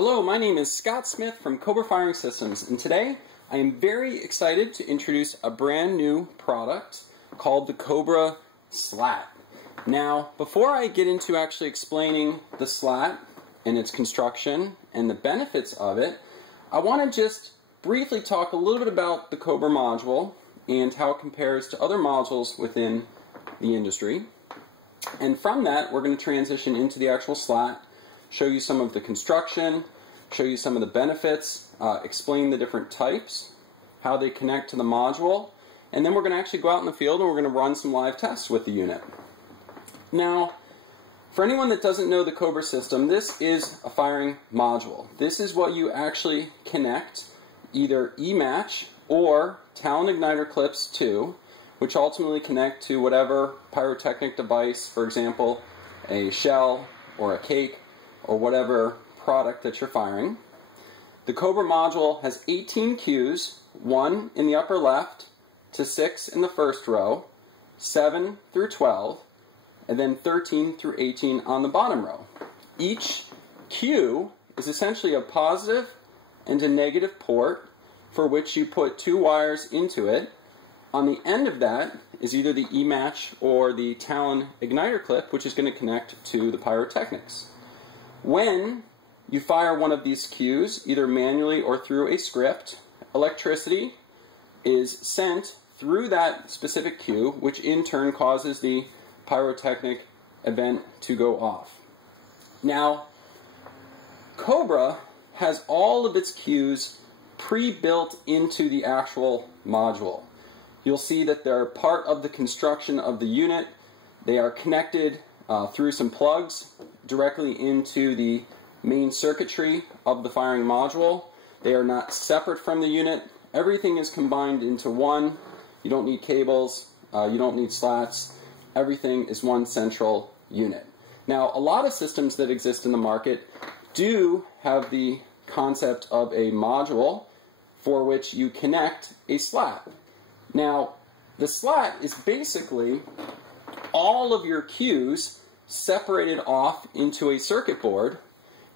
Hello, my name is Scott Smith from COBRA Firing Systems, and today I am very excited to introduce a brand new product called the COBRA Slat. Now, before I get into actually explaining the slat and its construction and the benefits of it, I want to just briefly talk a little bit about the COBRA module and how it compares to other modules within the industry. And from that, we're going to transition into the actual slat, show you some of the construction, show you some of the benefits, explain the different types, how they connect to the module, and then we're going to actually go out in the field and we're going to run some live tests with the unit. Now, for anyone that doesn't know the COBRA system, this is a firing module. This is what you actually connect either E-match or Talon igniter clips to, which ultimately connect to whatever pyrotechnic device, for example, a shell or a cake or whatever product that you're firing. The COBRA module has 18 cues, 1 in the upper left to 6 in the first row, 7 through 12, and then 13 through 18 on the bottom row. Each cue is essentially a positive and a negative port for which you put 2 wires into it. On the end of that is either the E-match or the Talon igniter clip, which is going to connect to the pyrotechnics. When you fire one of these cues, either manually or through a script, electricity is sent through that specific cue, which in turn causes the pyrotechnic event to go off. Now, COBRA has all of its cues pre-built into the actual module. You'll see that they're part of the construction of the unit. They are connected through some plugs directly into the main circuitry of the firing module. They are not separate from the unit. Everything is combined into one. You don't need cables, you don't need slats. Everything is one central unit. Now, a lot of systems that exist in the market do have the concept of a module for which you connect a slat. Now, the slat is basically all of your cues separated off into a circuit board,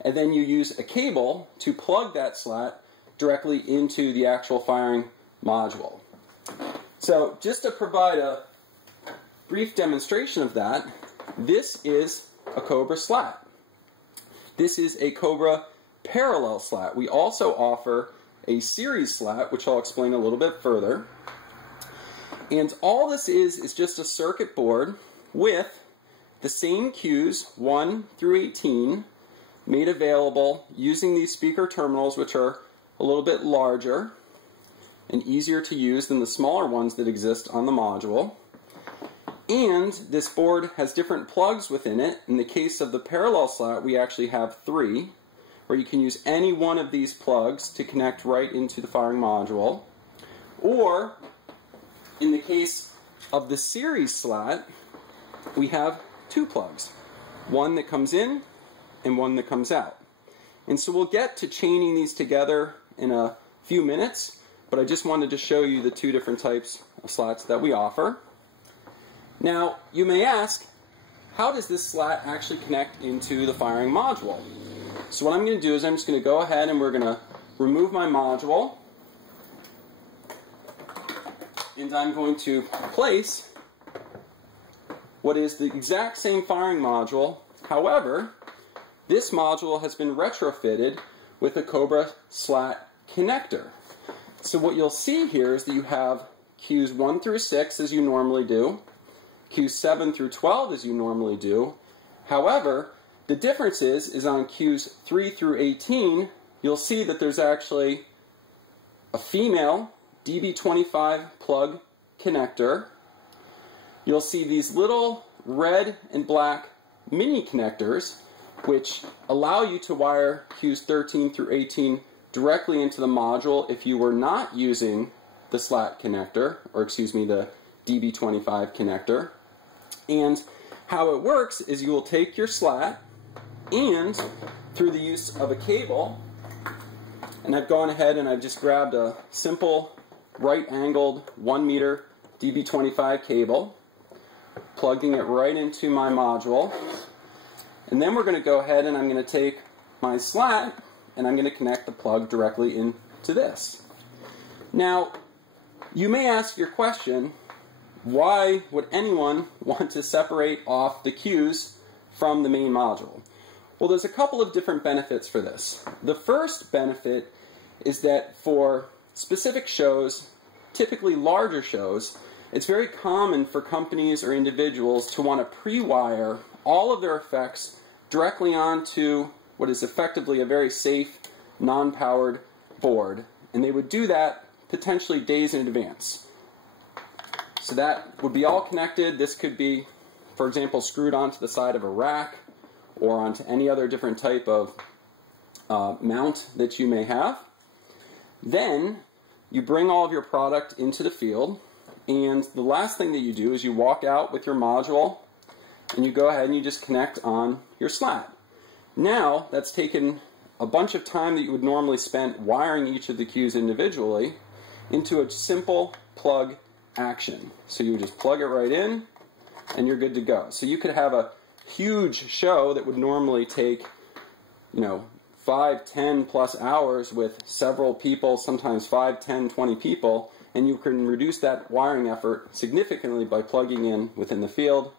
and then you use a cable to plug that slat directly into the actual firing module. So, just to provide a brief demonstration of that, this is a COBRA slat. This is a COBRA parallel slat. We also offer a series slat, which I'll explain a little bit further. And all this is just a circuit board with the same cues, 1 through 18, made available using these speaker terminals, which are a little bit larger and easier to use than the smaller ones that exist on the module. And this board has different plugs within it. In the case of the parallel slat, we actually have 3, where you can use any one of these plugs to connect right into the firing module. Or, in the case of the series slat, we have 2 plugs, one that comes in and one that comes out. And so we'll get to chaining these together in a few minutes, but I just wanted to show you the 2 different types of slats that we offer. Now, you may ask, how does this slat actually connect into the firing module? So what I'm going to do is I'm just going to go ahead and we're going to remove my module, and I'm going to place what is the exact same firing module. However, this module has been retrofitted with a COBRA slat connector. So what you'll see here is that you have cues 1 through 6 as you normally do, cues 7 through 12 as you normally do. However, the difference is on cues 3 through 18, you'll see that there's actually a female DB25 plug connector. You'll see these little red and black mini connectors, which allow you to wire cues 13 through 18 directly into the module if you were not using the slat connector, or excuse me, the DB25 connector. And how it works is you will take your slat and, through the use of a cable, and I've gone ahead and I've just grabbed a simple right-angled 1 meter DB25 cable, plugging it right into my module, and then we're going to go ahead and I'm going to take my slat and I'm going to connect the plug directly into this. Now, you may ask your question, why would anyone want to separate off the Qs from the main module? Well, there's a couple of different benefits for this. The first benefit is that for specific shows, typically larger shows, it's very common for companies or individuals to want to pre-wire all of their effects directly onto what is effectively a very safe, non-powered board. And they would do that potentially days in advance. So that would be all connected. This could be, for example, screwed onto the side of a rack or onto any other different type of mount that you may have. Then you bring all of your product into the field, and the last thing that you do is you walk out with your module and you go ahead and you just connect on your slat. Now that's taken a bunch of time that you would normally spend wiring each of the Qs individually into a simple plug action. So you would just plug it right in and you're good to go. So you could have a huge show that would normally take, 5, 10 plus hours with several people, sometimes 5, 10, 20 people, and you can reduce that wiring effort significantly by plugging in within the field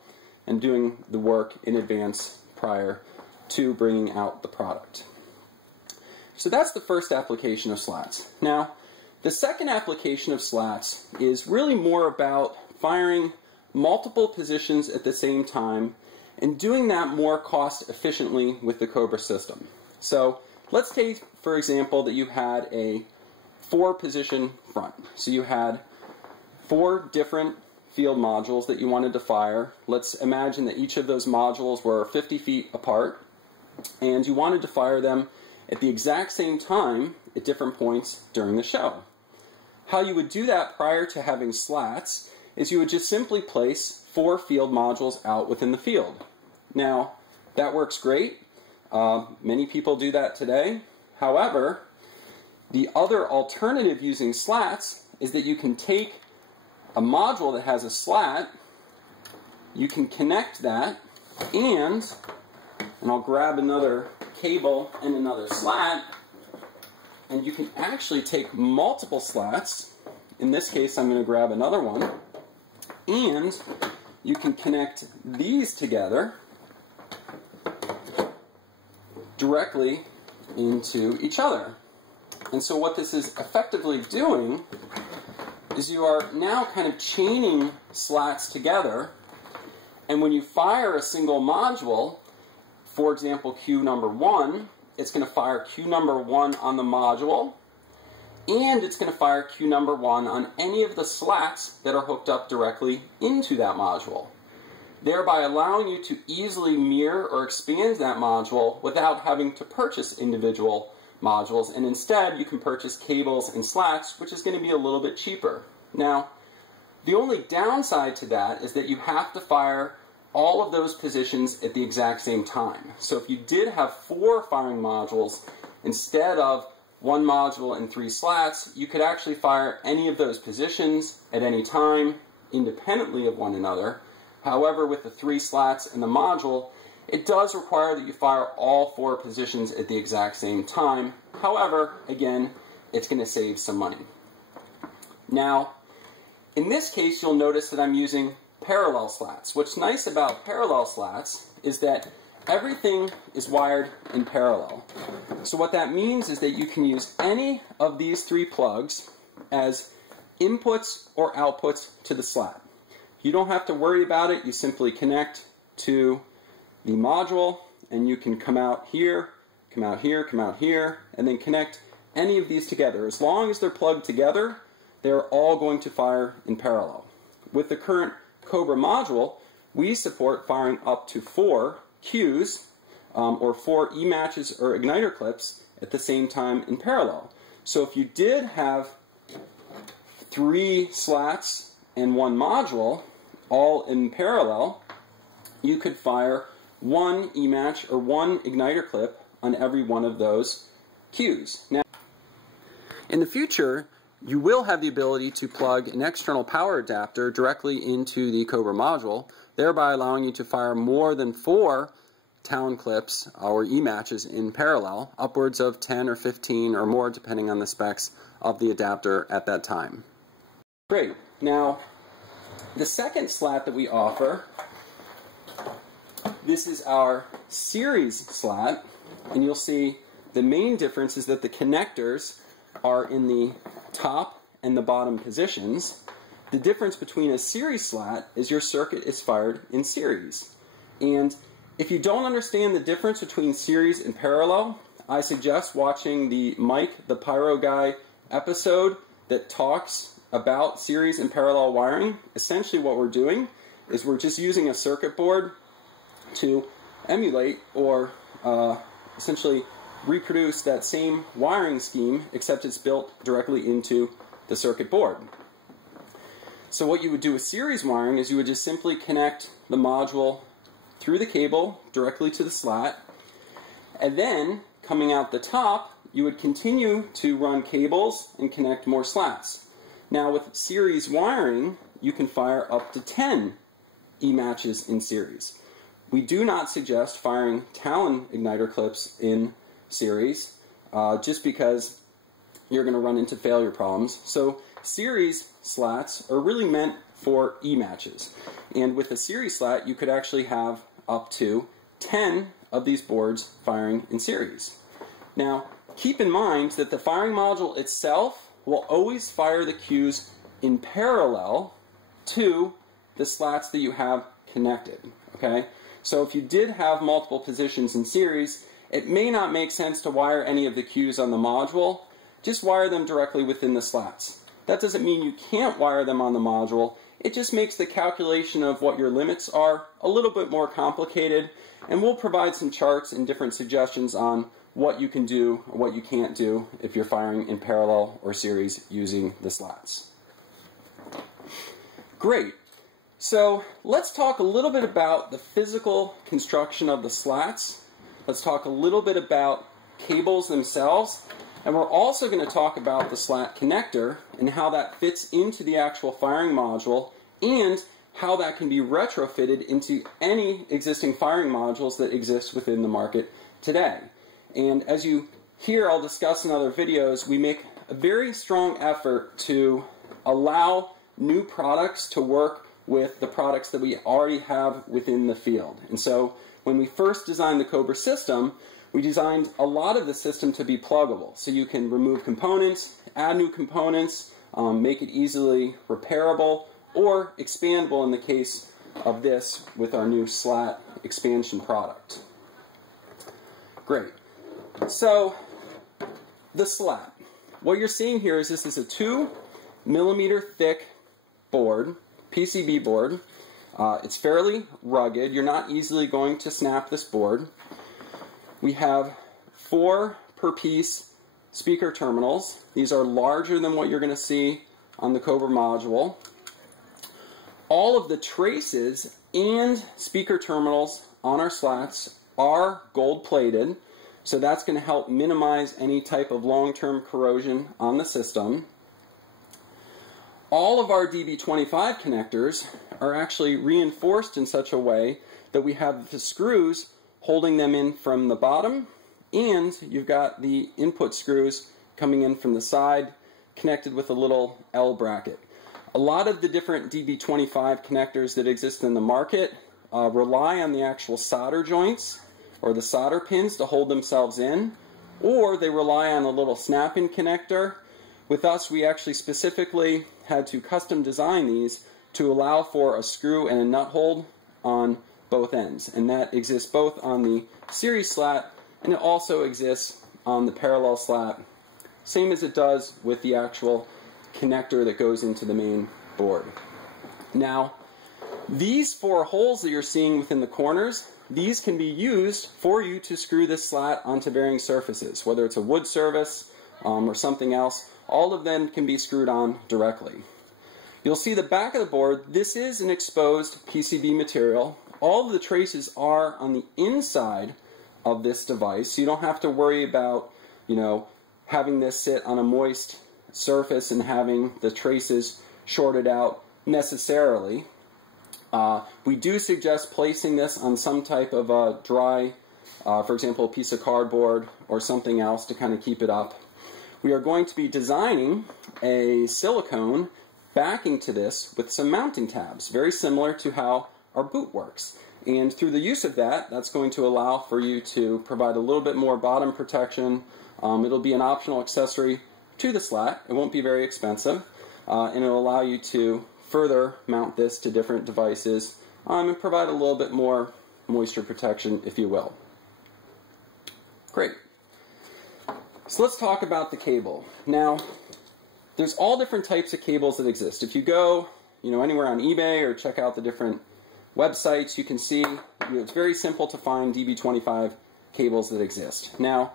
and doing the work in advance prior to bringing out the product. So that's the first application of slats. Now, the second application of slats is really more about firing multiple positions at the same time and doing that more cost efficiently with the COBRA system. So let's take, for example, that you had a 4-position front. So you had 4 different field modules that you wanted to fire. Let's imagine that each of those modules were 50 feet apart, and you wanted to fire them at the exact same time at different points during the show. How you would do that prior to having slats is you would just simply place 4 field modules out within the field. Now, that works great. Many people do that today. However, the other alternative using slats is that you can take a module that has a slat, you can connect that, and I'll grab another cable and another slat, and you can actually take multiple slats. In this case, I'm going to grab another one, and you can connect these together directly into each other. And so what this is effectively doing is you are now kind of chaining slats together, and when you fire a single module, for example Q number 1, it's going to fire Q number 1 on the module, and it's going to fire Q number 1 on any of the slats that are hooked up directly into that module, thereby allowing you to easily mirror or expand that module without having to purchase individual modules, and instead you can purchase cables and slats, which is going to be a little bit cheaper. Now, the only downside to that is that you have to fire all of those positions at the exact same time. So if you did have 4 firing modules instead of 1 module and 3 slats, you could actually fire any of those positions at any time independently of one another. However, with the 3 slats and the module, it does require that you fire all 4 positions at the exact same time. However, again, it's going to save some money. Now, in this case, you'll notice that I'm using parallel slats. What's nice about parallel slats is that everything is wired in parallel. So what that means is that you can use any of these 3 plugs as inputs or outputs to the slat. You don't have to worry about it. You simply connect to the module, and you can come out here, come out here, come out here, and then connect any of these together. As long as they're plugged together, they're all going to fire in parallel. With the current COBRA module, we support firing up to 4 Qs, or 4 E-matches or igniter clips at the same time in parallel. So if you did have 3 slats and 1 module, all in parallel, you could fire 1 E-match or 1 igniter clip on every one of those Qs. Now, in the future, you will have the ability to plug an external power adapter directly into the COBRA module, thereby allowing you to fire more than 4 Talon clips or E-matches in parallel, upwards of 10 or 15 or more depending on the specs of the adapter at that time. Great. Now, the second slat that we offer, this is our series slat, and you'll see the main difference is that the connectors are in the top and the bottom positions. The difference between a series slat is your circuit is fired in series. And if you don't understand the difference between series and parallel, I suggest watching the Mike the Pyro Guy episode that talks about series and parallel wiring. Essentially what we're doing is we're just using a circuit board to emulate or essentially reproduce that same wiring scheme, except it's built directly into the circuit board. So what you would do with series wiring is you would just simply connect the module through the cable directly to the slat, and then coming out the top you would continue to run cables and connect more slats. Now with series wiring you can fire up to 10 E-matches in series. We do not suggest firing Talon igniter clips in series just because you're going to run into failure problems. So series slats are really meant for E-matches. And with a series slat you could actually have up to 10 of these boards firing in series. Now keep in mind that the firing module itself will always fire the cues in parallel to the slats that you have connected. Okay? So if you did have multiple positions in series, it may not make sense to wire any of the cues on the module. Just wire them directly within the slats. That doesn't mean you can't wire them on the module. It just makes the calculation of what your limits are a little bit more complicated, and we'll provide some charts and different suggestions on what you can do or what you can't do if you're firing in parallel or series using the slats. Great. So let's talk a little bit about the physical construction of the slats. Let's talk a little bit about cables themselves, and we're also going to talk about the slat connector and how that fits into the actual firing module and how that can be retrofitted into any existing firing modules that exist within the market today. And as you hear, I'll discuss in other videos, we make a very strong effort to allow new products to work with the products that we already have within the field. And so when we first designed the COBRA system, we designed a lot of the system to be pluggable. So you can remove components, add new components, make it easily repairable, or expandable in the case of this with our new slat expansion product. Great. So the slat. What you're seeing here is this is a 2mm thick board, PCB board. It's fairly rugged. You're not easily going to snap this board. We have 4 per piece speaker terminals. These are larger than what you're going to see on the COBRA module. All of the traces and speaker terminals on our slats are gold plated, so that's going to help minimize any type of long-term corrosion on the system. All of our DB25 connectors are actually reinforced in such a way that we have the screws holding them in from the bottom, and you've got the input screws coming in from the side connected with a little L bracket. A lot of the different DB25 connectors that exist in the market rely on the actual solder joints or the solder pins to hold themselves in, or they rely on a little snap-in connector. With us, we actually specifically had to custom design these to allow for a screw and a nut hold on both ends, and that exists both on the series slat and it also exists on the parallel slat, same as it does with the actual connector that goes into the main board. Now, these 4 holes that you're seeing within the corners, these can be used for you to screw this slat onto varying surfaces, whether it's a wood surface or something else. All of them can be screwed on directly. You'll see the back of the board. This is an exposed PCB material. All of the traces are on the inside of this device, so you don't have to worry about, having this sit on a moist surface and having the traces shorted out necessarily. We do suggest placing this on some type of dry, for example, a piece of cardboard or something else to kind of keep it up. We are going to be designing a silicone backing to this with some mounting tabs, very similar to how our boot works. And through the use of that, that's going to allow for you to provide a little bit more bottom protection. It'll be an optional accessory to the slat. It won't be very expensive, and it'll allow you to further mount this to different devices and provide a little bit more moisture protection, if you will. Great. So let's talk about the cable. Now, there's all different types of cables that exist. If you go, anywhere on eBay or check out the different websites, you can see it's very simple to find DB25 cables that exist. Now,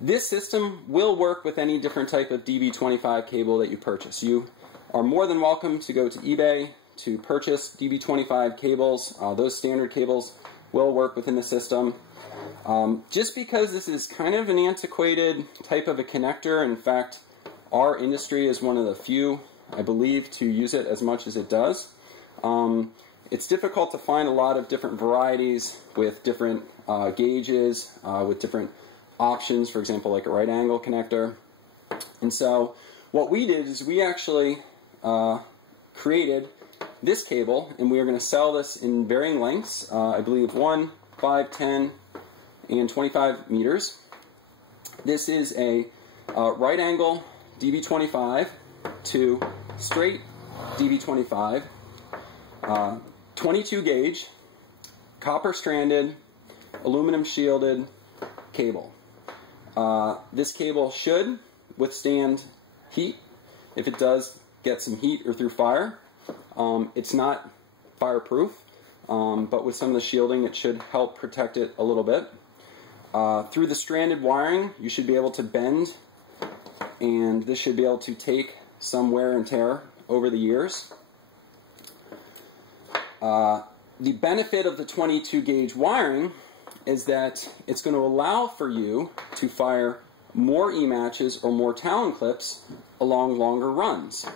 this system will work with any different type of DB25 cable that you purchase. You are more than welcome to go to eBay to purchase DB25 cables. Those standard cables will work within the system. Just because this is kind of an antiquated type of a connector, in fact, our industry is one of the few, I believe, to use it as much as it does. It's difficult to find a lot of different varieties with different gauges, with different options, for example, like a right angle connector. And so what we did is we actually created this cable, and we are going to sell this in varying lengths, I believe 1, 5, 10, and 25 meters. This is a right angle DB25 to straight DB25, 22 gauge, copper stranded, aluminum shielded cable. This cable should withstand heat if it does get some heat or through fire. It's not fireproof, but with some of the shielding it should help protect it a little bit. Through the stranded wiring you should be able to bend, and this should be able to take some wear and tear over the years. The benefit of the 22 gauge wiring is that it's going to allow for you to fire more E-matches or more Talon clips along longer runs.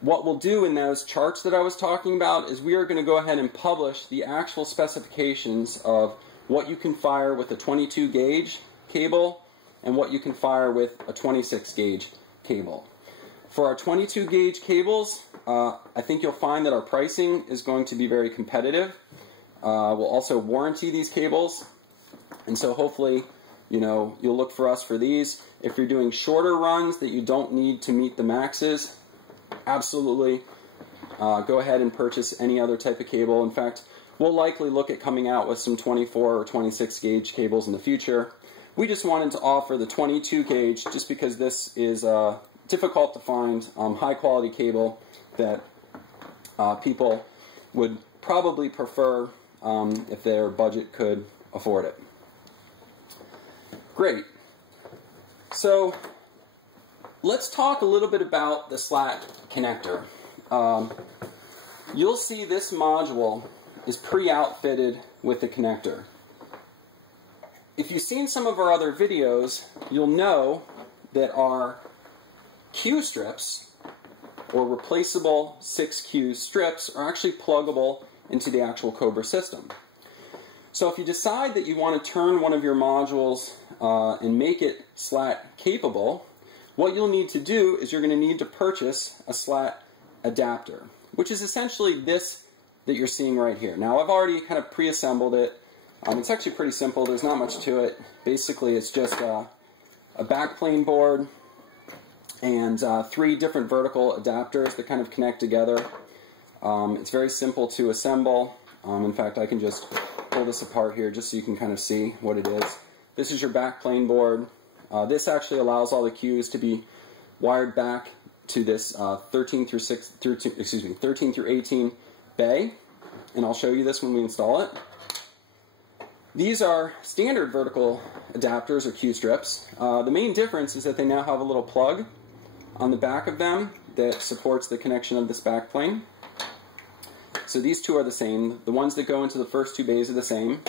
What we'll do in those charts that I was talking about is we are going to go ahead and publish the actual specifications of what you can fire with a 22 gauge cable and what you can fire with a 26 gauge cable. For our 22 gauge cables, I think you'll find that our pricing is going to be very competitive. We'll also warranty these cables, and so hopefully, you'll look for us for these. If you're doing shorter runs that you don't need to meet the maxes, absolutely go ahead and purchase any other type of cable. In fact, we'll likely look at coming out with some 24 or 26 gauge cables in the future. We just wanted to offer the 22 gauge just because this is difficult to find high quality cable that people would probably prefer if their budget could afford it. Great. So let's talk a little bit about the slat connector. You'll see this module is pre-outfitted with the connector. If you've seen some of our other videos, you'll know that our Q strips, or replaceable 6Q strips, are actually pluggable into the actual COBRA system. So if you decide that you want to turn one of your modules and make it slat capable, what you'll need to do is you're going to need to purchase a slat adapter, which is essentially this that you're seeing right here. Now, I've already kind of pre-assembled it. It's actually pretty simple. There's not much to it. Basically, it's just a backplane board and 3 different vertical adapters that kind of connect together. It's very simple to assemble. In fact, I can just pull this apart here just so you can kind of see what it is. This is your backplane board. This actually allows all the Qs to be wired back to this 13 through 18 bay, and I'll show you this when we install it. These are standard vertical adapters or Q strips. The main difference is that they now have a little plug on the back of them that supports the connection of this backplane. So these two are the same. The ones that go into the first 2 bays are the same.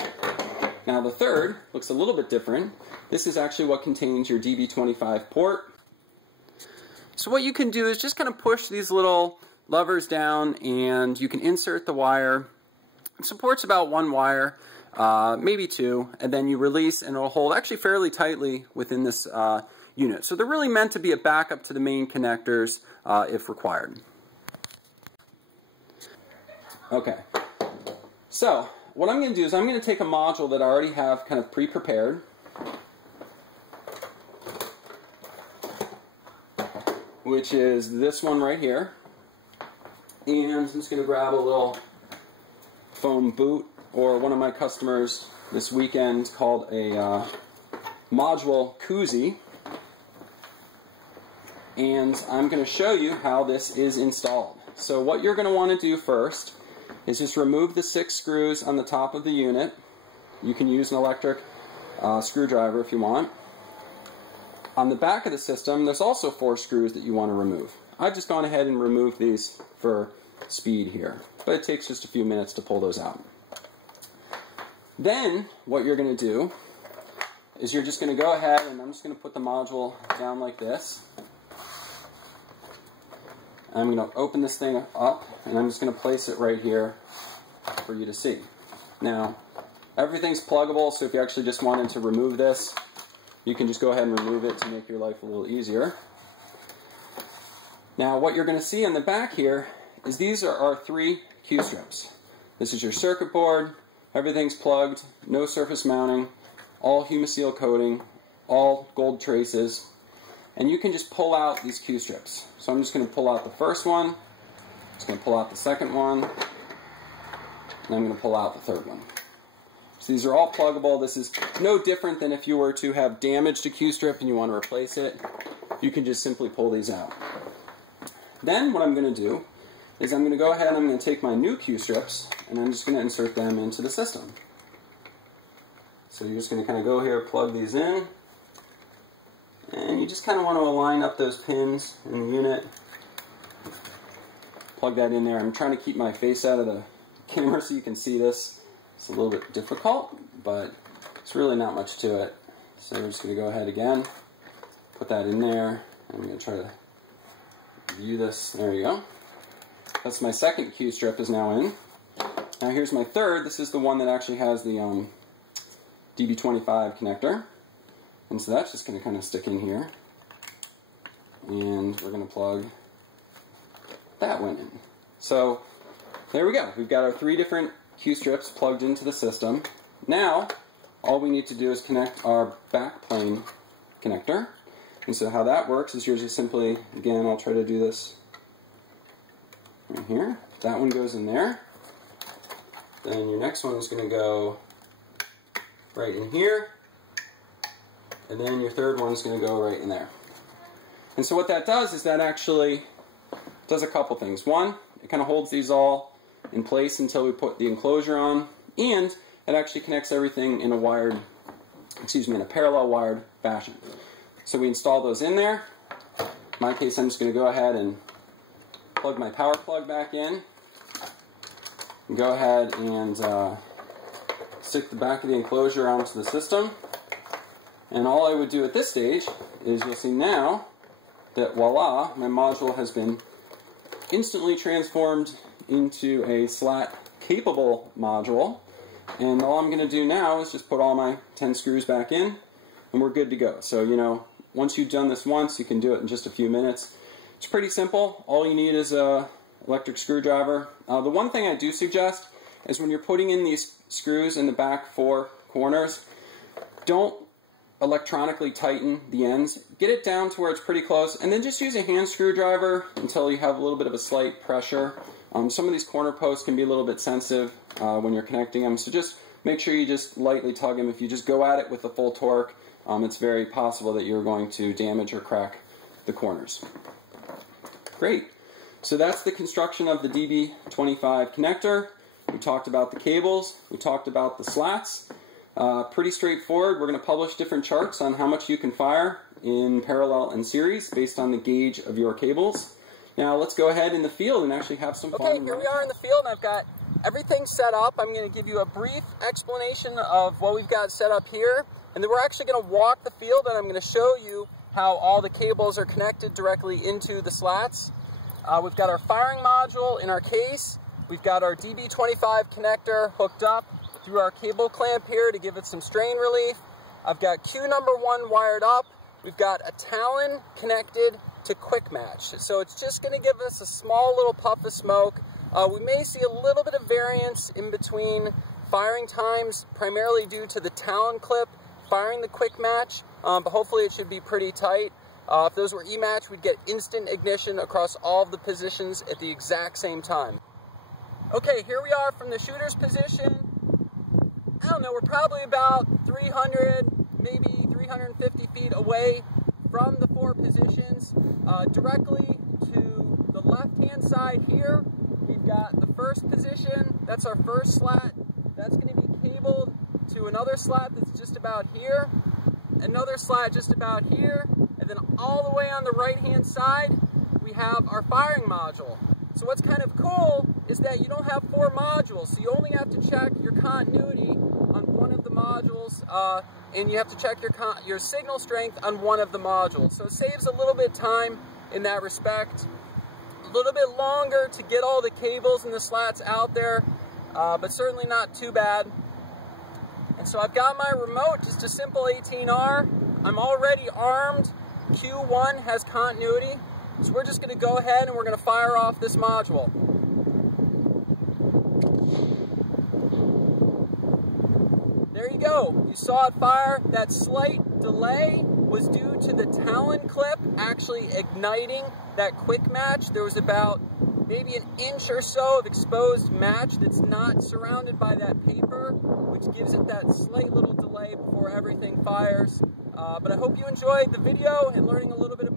Now the third looks a little bit different. This is actually what contains your DB25 port. So what you can do is just kind of push these little levers down, and you can insert the wire. It supports about 1 wire, maybe 2, and then you release and it'll hold actually fairly tightly within this unit. So they're really meant to be a backup to the main connectors if required. Okay, so what I'm going to do is I'm going to take a module that I already have kind of pre-prepared. Which is this one right here. And I'm just going to grab a little foam boot, or one of my customers this weekend called a module koozie. And I'm going to show you how this is installed. So what you're going to want to do first is just remove the 6 screws on the top of the unit. You can use an electric screwdriver if you want. On the back of the system, there's also 4 screws that you want to remove. I've just gone ahead and removed these for speed here, but it takes just a few minutes to pull those out. Then, what you're going to do is you're just going to go ahead, and I'm just going to put the module down like this. I'm going to open this thing up, and I'm just going to place it right here for you to see. Now, everything's pluggable, so if you actually just wanted to remove this, you can just go ahead and remove it to make your life a little easier. Now, what you're going to see on the back here is these are our 3 Q-strips. This is your circuit board, everything's plugged, no surface mounting, all Humiseal coating, all gold traces, and you can just pull out these Q-strips. So I'm just going to pull out the first one, just going to pull out the second one, and I'm going to pull out the third one. So these are all pluggable. This is no different than if you were to have damaged a Q-strip and you want to replace it. You can just simply pull these out. Then what I'm going to do is I'm going to go ahead and I'm going to take my new Q-strips and I'm just going to insert them into the system. So you're just going to kind of go here, plug these in, and you just kind of want to align up those pins in the unit. Plug that in there. I'm trying to keep my face out of the camera so you can see this. It's a little bit difficult, but it's really not much to it. So we're just going to go ahead again, put that in there. I'm going to try to view this. There you go. That's my second Q-strip is now in. Now here's my third. This is the one that actually has the DB25 connector. And so that's just going to kind of stick in here. And we're going to plug that one in. So there we go. We've got our 3 different Q-strips plugged into the system. Now, all we need to do is connect our back plane connector. And so how that works is you're just simply, again, I'll try to do this right here. That one goes in there. Then your next one is going to go right in here. And then your third one is going to go right in there. And so what that does is that actually does a couple things. One, it kind of holds these all in place until we put the enclosure on, and it actually connects everything in a wired, in a parallel wired fashion. So we install those in there. In my case, I'm just going to go ahead and plug my power plug back in, and go ahead and stick the back of the enclosure onto the system. And all I would do at this stage is you'll see now that voila, my module has been instantly transformed into a slat capable module. And all I'm going to do now is just put all my 10 screws back in and we're good to go. So, you know, once you've done this once, you can do it in just a few minutes. It's pretty simple. All you need is an electric screwdriver. The one thing I do suggest is when you're putting in these screws in the back 4 corners, don't electronically tighten the ends. Get it down to where it's pretty close, and then just use a hand screwdriver until you have a little bit of a slight pressure. Some of these corner posts can be a little bit sensitive when you're connecting them, so just make sure you just lightly tug them. If you just go at it with the full torque, it's very possible that you're going to damage or crack the corners. Great. So that's the construction of the DB25 connector. We talked about the cables. We talked about the slats. Pretty straightforward. We're going to publish different charts on how much you can fire in parallel and series based on the gauge of your cables. Now let's go ahead in the field and actually have some fun. Okay, here we are in the field and I've got everything set up. I'm going to give you a brief explanation of what we've got set up here, and then we're actually going to walk the field and I'm going to show you how all the cables are connected directly into the slats. We've got our firing module in our case. We've got our DB25 connector hooked up through our cable clamp here to give it some strain relief. I've got Q number 1 wired up. We've got a Talon connected to quick match. So it's just going to give us a small little puff of smoke. We may see a little bit of variance in between firing times, primarily due to the Talon clip firing the quick match, but hopefully it should be pretty tight. If those were E-match, we'd get instant ignition across all of the positions at the exact same time. Okay, here we are from the shooter's position. I don't know, we're probably about 300, maybe 350 feet away from the 4 positions. Directly to the left-hand side here, we've got the first position. That's our first slat. That's going to be cabled to another slat that's just about here, another slat just about here, and then all the way on the right-hand side, we have our firing module. So what's kind of cool is that you don't have 4 modules, so you only have to check your continuity on one of the modules, and you have to check your signal strength on one of the modules. So it saves a little bit of time in that respect. A little bit longer to get all the cables and the slats out there, but certainly not too bad. And so I've got my remote, just a simple 18R. I'm already armed. Q1 has continuity. So we're just going to go ahead and we're going to fire off this module. There you go. You saw it fire. That slight delay was due to the Talon clip actually igniting that quick match. There was about maybe an inch or so of exposed match that's not surrounded by that paper, which gives it that slight little delay before everything fires. But I hope you enjoyed the video and learning a little bit about